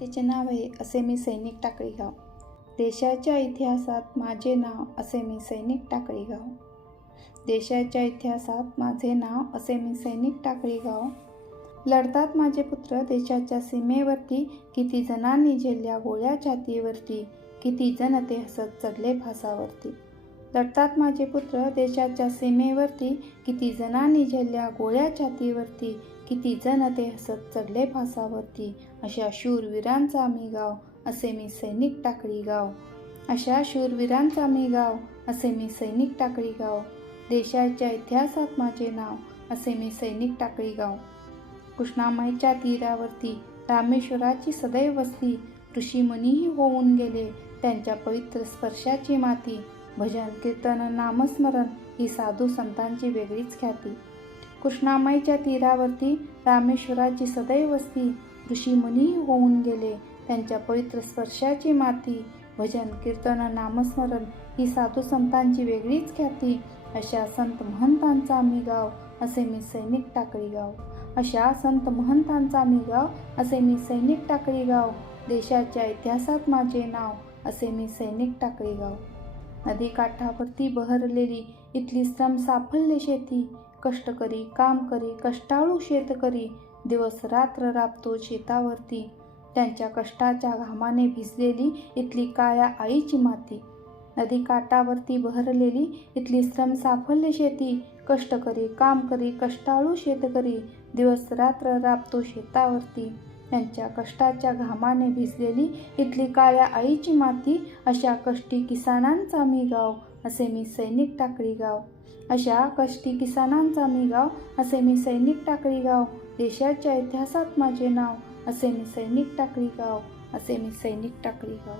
तिचे नाव आहे असे मी सैनिक टाकळी गाव. देशाच्या इतिहासात माझे नाव असे मी सैनिक टाकळी गाव. देशाच्या इतिहासात माझे नाव असे मी सैनिक टाकळी गाव. लढतात माझे पुत्र देशाच्या सीमेवरती किती जणांनी झेलल्या गोळ्या छातीवरती किती जण ते हसत चढले फासावरती लढतात माझे पुत्र देशाच्या सीमेवरती किती जणांनी झेलल्या गोळ्या छातीवरती किती जण ते हसत चढले फासावरती. अशा शूरवीरांचा मी गाव असे मी सैनिक टाकळी गाव. अशा शूरवीरांचा मी गाव असे मी सैनिक टाकळी गाव. देशाच्या इतिहासात माझे नाव असे मी सैनिक टाकळी गाव. कृष्णामाईच्या तीरावरती रामेश्वराची सदैव वस्ती ऋषीमुनीही होऊन गेले त्यांच्या पवित्र स्पर्शाची माती भजन कीर्तन नामस्मरण ही साधू संतांची वेगळीच ख्याती. कृष्णामाईच्या तीरावरती रामेश्वराची सदैव वस्ती ऋषीमुनीही होऊन गेले. त्यांच्या पवित्र स्पर्शाची माती भजन कीर्तन नामस्मरण ही साधू संतांची वेगळीच ख्याती. अशा संत महंतांचा मी गाव असे मी सैनिक टाकळी गाव. अशा संत महंतांचा मी गाव असे मी सैनिक टाकळी गाव. देशाच्या इतिहासात माझे नाव असे मी सैनिक टाकळी गाव. नदी काठावरती बहरलेली इथली श्रम साफल्य शेती. कष्टकरी काम करी कष्टाळू शेतकरी दिवस रात्र राबतो शेतावरती. त्यांच्या कष्टाच्या घामाने भिजलेली इथली काळ्या आईची माती. नदी काठावरती बहरलेली इथली श्रम साफल्य शेती. कष्टकरी काम करी कष्टाळू शेतकरी दिवस रात्र राबतो शेतावरती. त्यांच्या कष्टाच्या घामाने भिजलेली इथली काळ्या आईची माती अशा कष्टी किसानांचा मी गाव असे मी सैनिक टाकळी गाव. अशा कष्टी किसानांचा मी गाव असे मी सैनिक टाकळी गाव. देशाच्या इतिहासात माझे नाव असे मी सैनिक टाकळी गाव असे मी सैनिक टाकळी गाव.